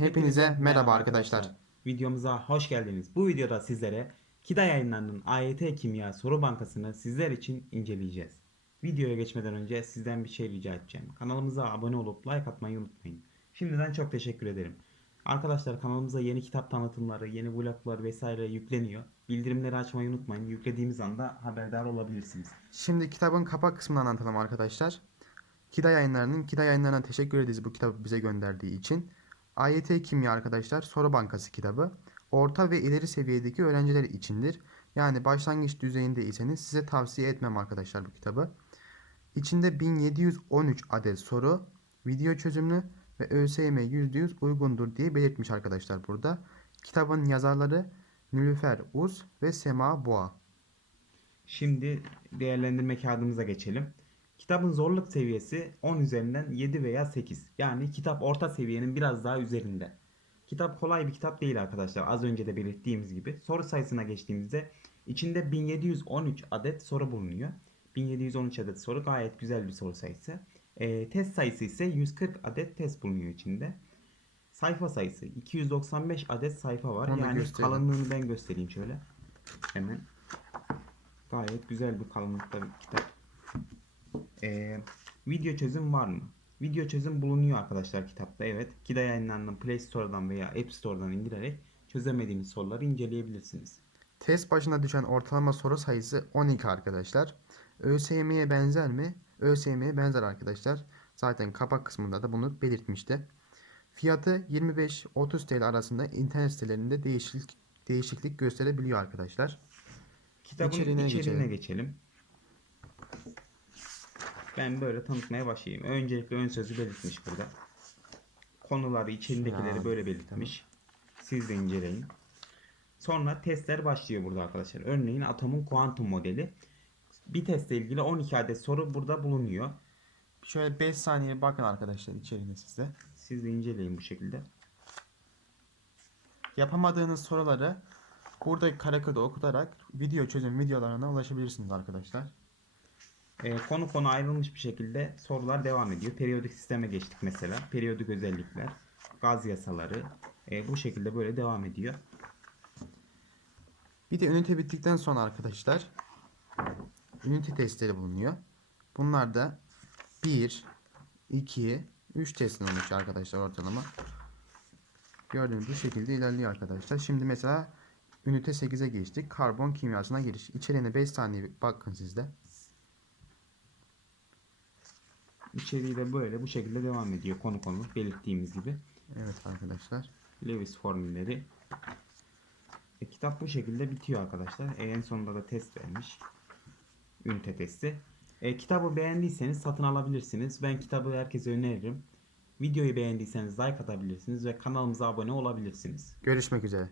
Hepinize merhaba arkadaşlar. Videomuza hoş geldiniz. Bu videoda sizlere KİDA yayınlarının AYT Kimya Soru Bankası'nı sizler için inceleyeceğiz. Videoya geçmeden önce sizden bir şey rica edeceğim. Kanalımıza abone olup like atmayı unutmayın. Şimdiden çok teşekkür ederim. Arkadaşlar kanalımıza yeni kitap tanıtımları, yeni vloglar vesaire yükleniyor. Bildirimleri açmayı unutmayın. Yüklediğimiz anda haberdar olabilirsiniz. Şimdi kitabın kapak kısmını anlatalım arkadaşlar. Kida yayınlarının Kida yayınlarına teşekkür ederiz bu kitabı bize gönderdiği için. AYT Kimya arkadaşlar soru bankası kitabı. Orta ve ileri seviyedeki öğrenciler içindir. Yani başlangıç düzeyindeyseniz size tavsiye etmem arkadaşlar bu kitabı. İçinde 1713 adet soru, video çözümlü ve ÖSYM %100 uygundur diye belirtmiş arkadaşlar burada. Kitabın yazarları Nilüfer Uz ve Sema Boğa. Şimdi değerlendirme kağıdımıza geçelim. Kitabın zorluk seviyesi 10 üzerinden 7 veya 8. Yani kitap orta seviyenin biraz daha üzerinde. Kitap kolay bir kitap değil arkadaşlar. Az önce de belirttiğimiz gibi. Soru sayısına geçtiğimizde içinde 1713 adet soru bulunuyor. 1713 adet soru gayet güzel bir soru sayısı. Ee, test sayısı ise 140 adet test bulunuyor içinde. Sayfa sayısı 295 adet sayfa var. Onu yani gösterelim. kalınlığını ben göstereyim şöyle. Hemen. Gayet güzel bir kalınlıkta bir kitap. Ee, video çözüm var mı? Video çözüm bulunuyor arkadaşlar kitapta. Evet. Kida yayınlarının Play Store'dan veya App Store'dan indirerek çözemediğiniz soruları inceleyebilirsiniz. Test başına düşen ortalama soru sayısı 12 arkadaşlar. ÖSYM'ye benzer mi? ÖSYM'ye benzer arkadaşlar. Zaten kapak kısmında da bunu belirtmişti. Fiyatı 25-30 TL arasında internet sitelerinde değişiklik, değişiklik gösterebiliyor arkadaşlar. Kitabın İçeriğine içeriğine, geçelim. geçelim. Ben böyle tanıtmaya başlayayım. Öncelikle ön sözü belirtmiş burada. Konuları, içerindekileri Ya, böyle belirtmiş. Siz de inceleyin. Sonra testler başlıyor burada arkadaşlar. Örneğin atomun kuantum modeli. Bir testle ilgili 12 adet soru burada bulunuyor. Şöyle 5 saniye bakın arkadaşlar içeriğine size. Siz de inceleyin bu şekilde. Yapamadığınız soruları buradaki karekodu okutarak video çözüm videolarına ulaşabilirsiniz arkadaşlar. Ee, konu konu ayrılmış bir şekilde sorular devam ediyor. Periyodik sisteme geçtik mesela. Periyodik özellikler, gaz yasaları e, bu şekilde böyle devam ediyor. Bir de ünite bittikten sonra arkadaşlar ünite testleri bulunuyor. Bunlar da 1, 2, 3 testten oluşuyor arkadaşlar ortalama. Gördüğünüz bu şekilde ilerliyor arkadaşlar. Şimdi mesela ünite 8'e geçtik. Karbon kimyasına giriş. İçeriğine 5 saniye bakın sizde. İçeriği de böyle bu şekilde devam ediyor konu konu belirttiğimiz gibi. Evet arkadaşlar. Lewis formülleri. E, kitap bu şekilde bitiyor arkadaşlar. E, en sonunda da test vermiş. Ünite testi. E, kitabı beğendiyseniz satın alabilirsiniz. Ben kitabı herkese öneririm. Videoyu beğendiyseniz like atabilirsiniz ve kanalımıza abone olabilirsiniz. Görüşmek üzere.